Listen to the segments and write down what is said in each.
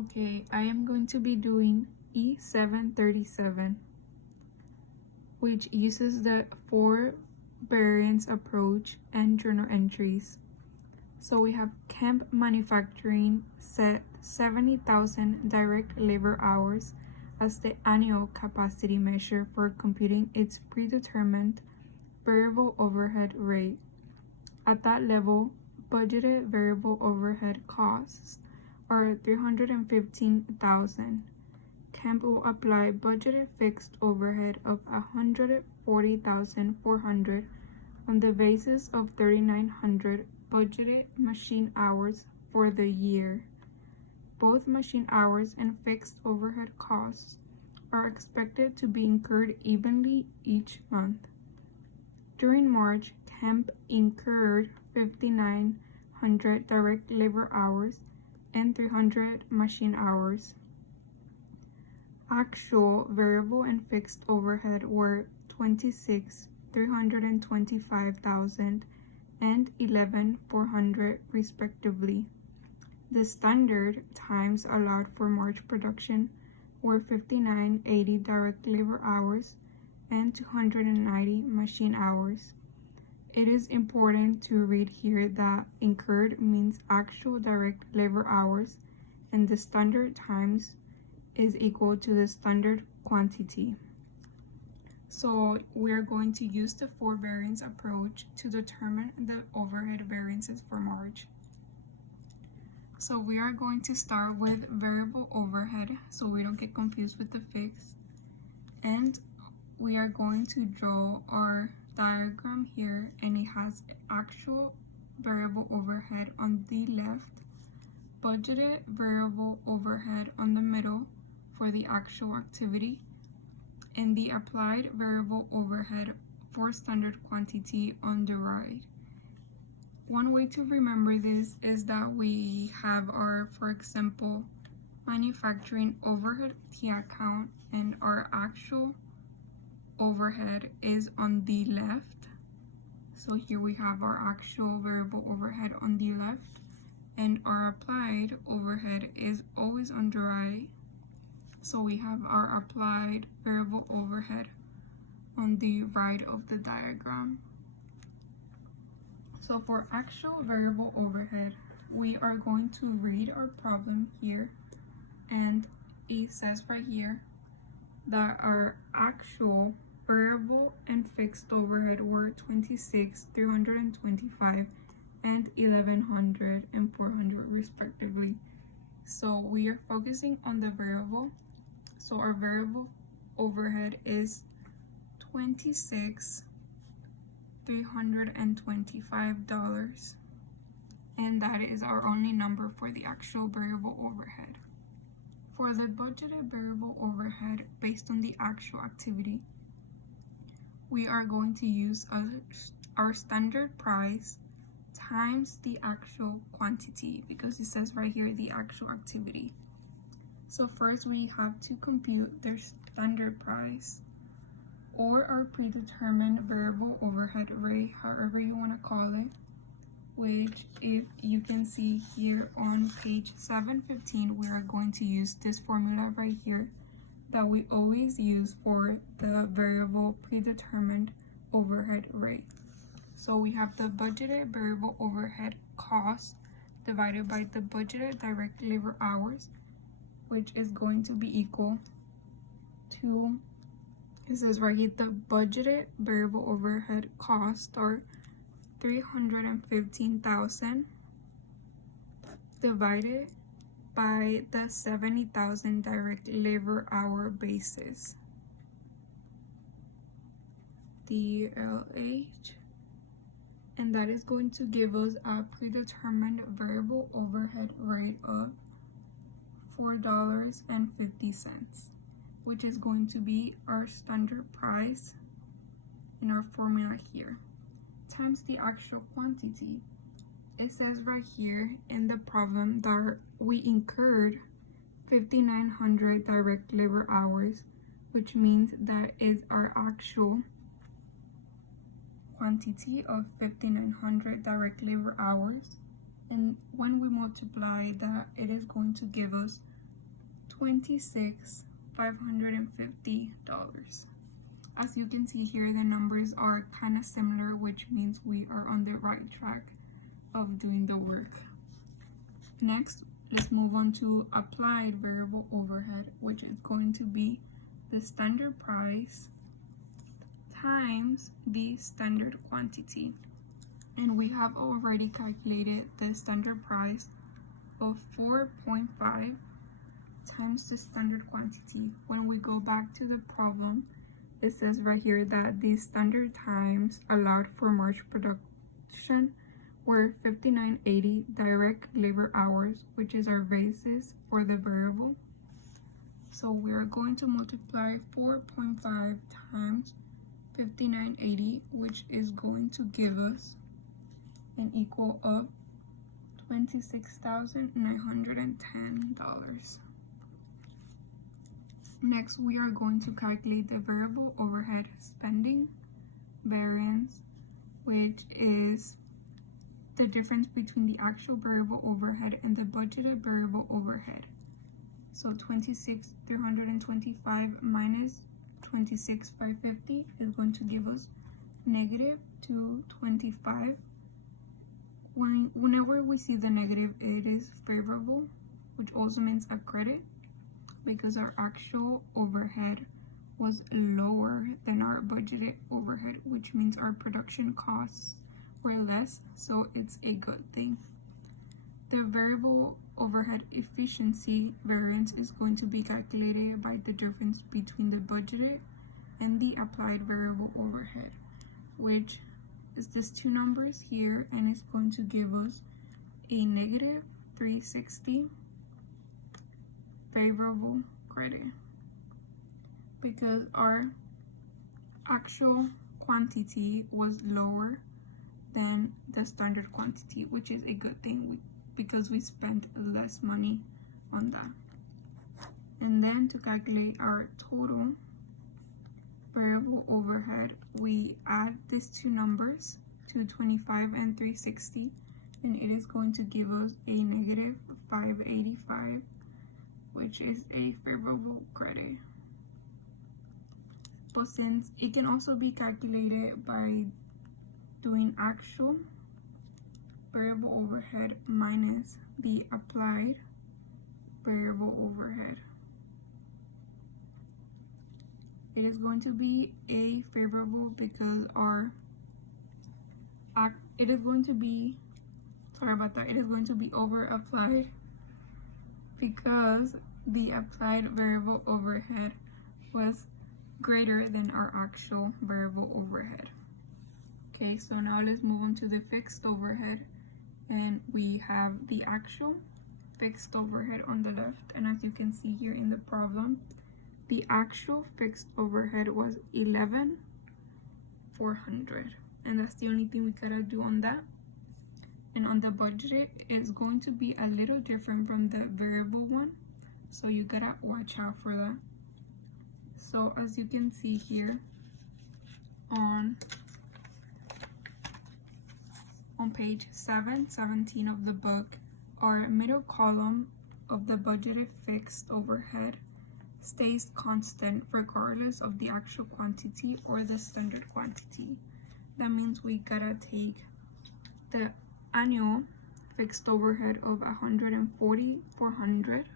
Okay, I am going to be doing E7-37, which uses the 4 variance approach and journal entries. So we have Kemp Manufacturing set 70,000 direct labor hours as the annual capacity measure for computing its predetermined variable overhead rate. At that level, budgeted variable overhead costs are $315,000. Kemp will apply budgeted fixed overhead of $140,400 on the basis of 3,900 budgeted machine hours for the year. Both machine hours and fixed overhead costs are expected to be incurred evenly each month. During March, Kemp incurred 5,900 direct labor hours and 300 machine hours. Actual variable and fixed overhead were $26,325,000 and $11,400 respectively. The standard times allowed for March production were 5,980 direct labor hours and 290 machine hours. It is important to read here that incurred means actual direct labor hours, and the standard times is equal to the standard quantity. So we're going to use the 4 variance approach to determine the overhead variances for March. So we are going to start with variable overhead so we don't get confused with the fixed. And we are going to draw our diagram here, and it has actual variable overhead on the left, budgeted variable overhead on the middle for the actual activity, and the applied variable overhead for standard quantity on the right. One way to remember this is that we have our, for example, manufacturing overhead T account, and our actual overhead is on the left. So here we have our actual variable overhead on the left, and our applied overhead is always on the right. So we have our applied variable overhead on the right of the diagram. So for actual variable overhead, we are going to read our problem here, and it says right here that our actual variable and fixed overhead were $26,325 and $11,100 and $400 respectively. So we are focusing on the variable. So our variable overhead is $26,325, and that is our only number for the actual variable overhead. For the budgeted variable overhead based on the actual activity, we are going to use our standard price times the actual quantity, because it says right here the actual activity. So first we have to compute their standard price, or our predetermined variable overhead rate, however you want to call it, which, if you can see here on page 715, we are going to use this formula right here that we always use for the variable predetermined overhead rate. So we have the budgeted variable overhead cost divided by the budgeted direct labor hours, which is going to be equal to, it says right here, the budgeted variable overhead costs are $315,000 divided by the 70,000 direct labor hour basis, DLH, and that is going to give us a predetermined variable overhead rate of $4.50, which is going to be our standard price in our formula here, times the actual quantity. It says right here in the problem that we incurred 5,900 direct labor hours, which means that is our actual quantity of 5,900 direct labor hours. And when we multiply that, it is going to give us $26,550. As you can see here, the numbers are kind of similar, which means we are on the right track of doing the work. Next, let's move on to applied variable overhead, which is going to be the standard price times the standard quantity. And we have already calculated the standard price of 4.5 times the standard quantity. When we go back to the problem, it says right here that the standard times allowed for March production were 5980 direct labor hours, which is our basis for the variable. So we are going to multiply 4.5 times 5980, which is going to give us an equal of $26,910. Next, we are going to calculate the variable overhead spending variance, which is the difference between the actual variable overhead and the budgeted variable overhead. So 26,325 minus 26,550 is going to give us negative 225. Whenever we see the negative, it is favorable, which also means a credit, because our actual overhead was lower than our budgeted overhead, which means our production costs were less, so it's a good thing. The variable overhead efficiency variance is going to be calculated by the difference between the budgeted and the applied variable overhead, which is these two numbers here, and it's going to give us a negative 360 favorable credit, because our actual quantity was lower than the standard quantity, which is a good thing because we spent less money on that. And then to calculate our total variable overhead, we add these two numbers, 225 and 360, and it is going to give us a negative 585, which is a favorable credit. But since it can also be calculated by doing actual variable overhead minus the applied variable overhead, it is going to be a favorable because it is going to be over applied because the applied variable overhead was greater than our actual variable overhead. Okay, so now let's move on to the fixed overhead, and we have the actual fixed overhead on the left, and as you can see here in the problem, the actual fixed overhead was 11,400, and that's the only thing we gotta do on that. And on the budgeted, it's going to be a little different from the variable one, so you gotta watch out for that. So as you can see here on page 717 of the book, our middle column of the budgeted fixed overhead stays constant regardless of the actual quantity or the standard quantity. That means we gotta take the annual fixed overhead of 140,400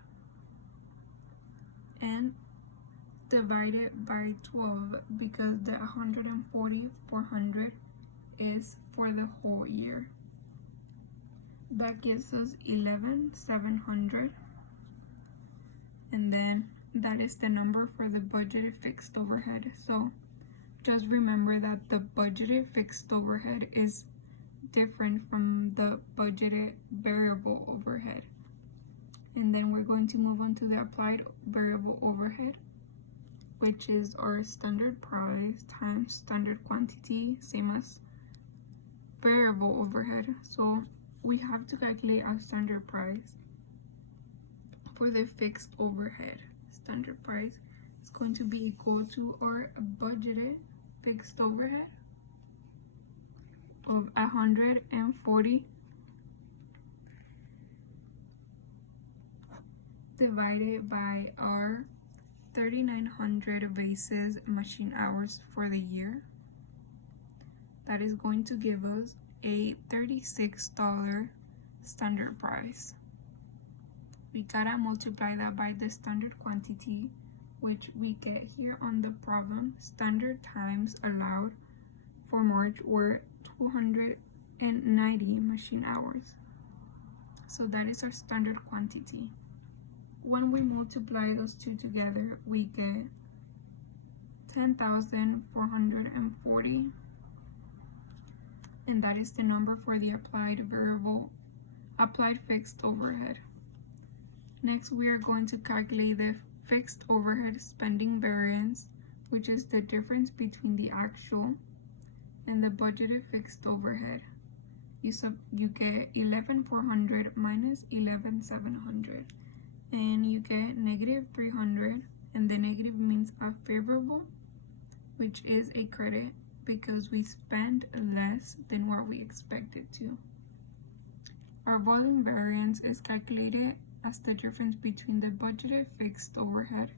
and divide it by 12, because the 140,400 is for the whole year. That gives us 11,700, and then that is the number for the budgeted fixed overhead. So just remember that the budgeted fixed overhead is different from the budgeted variable overhead. And then we're going to move on to the applied variable overhead, which is our standard price times standard quantity, same as variable overhead. So we have to calculate our standard price for the fixed overhead. Standard price is going to be equal to our budgeted fixed overhead of 140 divided by our 3,900 basis machine hours for the year. That is going to give us a $36 standard price. We gotta multiply that by the standard quantity, which we get here on the problem. Standard times allowed for March were 290 machine hours. So that is our standard quantity. When we multiply those two together, we get 10,440, and that is the number for the applied fixed overhead. Next, we are going to calculate the fixed overhead spending variance, which is the difference between the actual and the budgeted fixed overhead. You get 11,400 minus 11,700. And you get negative 300, and the negative means a favorable, which is a credit because we spend less than what we expected to. Our volume variance is calculated as the difference between the budgeted fixed overhead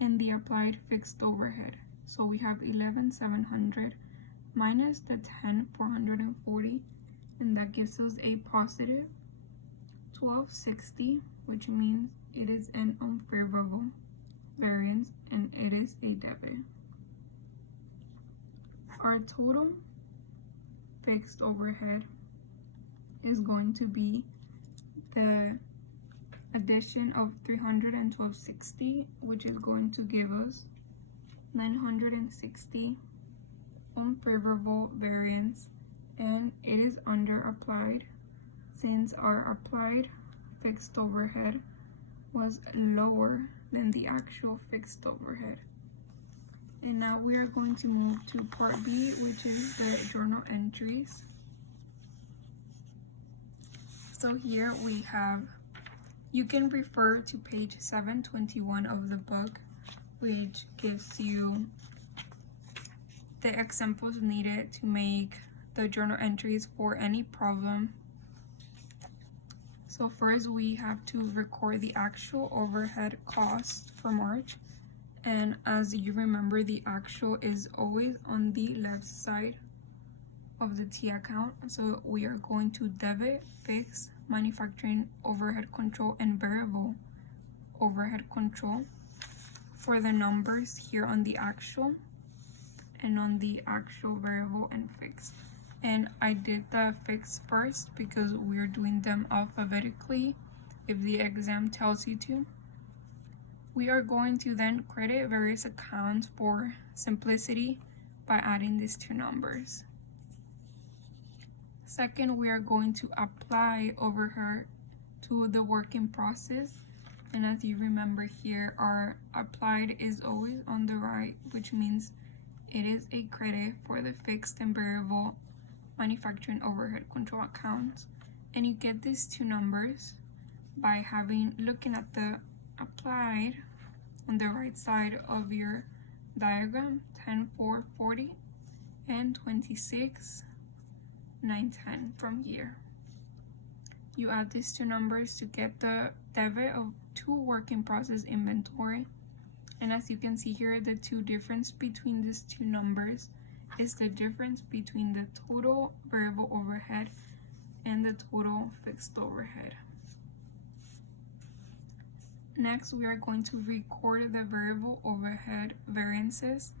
and the applied fixed overhead. So we have 11,700 minus the 10,440, and that gives us a positive 1,260, which means it is an unfavorable variance and it is a debit. Our total fixed overhead is going to be the addition of 300 and 1,260, which is going to give us 960 unfavorable variance, and it is under applied since our applied fixed overhead was lower than the actual fixed overhead. And now we are going to move to part B, which is the journal entries. So here we have, you can refer to page 721 of the book, which gives you the examples needed to make the journal entries for any problem. So first we have to record the actual overhead cost for March. And as you remember, the actual is always on the left side of the T account. So we are going to debit fixed manufacturing overhead control and variable overhead control for the numbers here on the actual and on the actual variable and fixed. And I did the fixed first because we're doing them alphabetically if the exam tells you to. We are going to then credit various accounts for simplicity by adding these two numbers. Second, we are going to apply overhead to the work in process. And as you remember here, our applied is always on the right, which means it is a credit for the fixed and variable manufacturing overhead control accounts. And you get these two numbers by looking at the applied on the right side of your diagram, 10,440 and 26,910 from here. You add these two numbers to get the debit of two work in process inventory. And as you can see here, the two difference between these two numbers is the difference between the total variable overhead and the total fixed overhead. Next, we are going to record the variable overhead variances.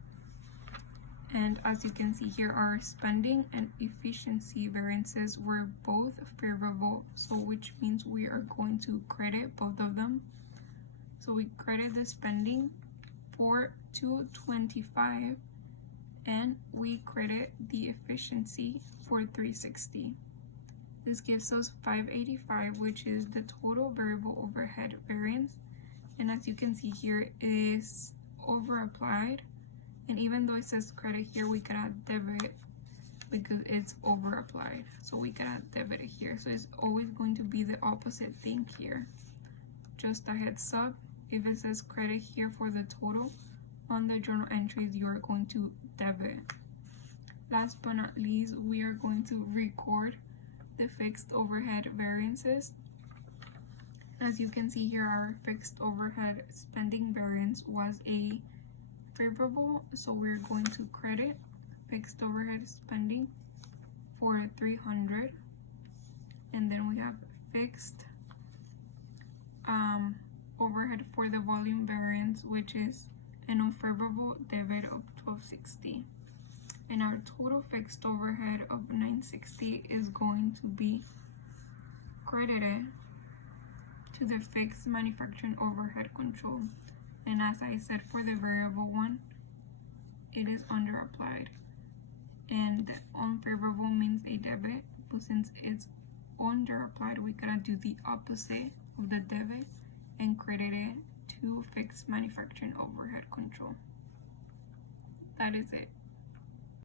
And as you can see here, our spending and efficiency variances were both favorable, so which means we are going to credit both of them. So we credit the spending for 225 and we credit the efficiency for 360. This gives us 585, which is the total variable overhead variance. And as you can see here, it is over applied. And even though it says credit here, we could add debit because it's over applied. So we could add debit here. So it's always going to be the opposite thing here. Just a heads up, if it says credit here for the total, on the journal entries, you are going to debit. Last but not least, we are going to record the fixed overhead variances. As you can see here, our fixed overhead spending variance was a favorable, so we're going to credit fixed overhead spending for 300, and then we have fixed overhead for the volume variance, which is an unfavorable debit of 1260, and our total fixed overhead of 960 is going to be credited to the fixed manufacturing overhead control. And as I said, for the variable one, it is under applied, and unfavorable means a debit, but since it's under applied, we gotta do the opposite of the debit and credit it to fixed manufacturing overhead control. That is it.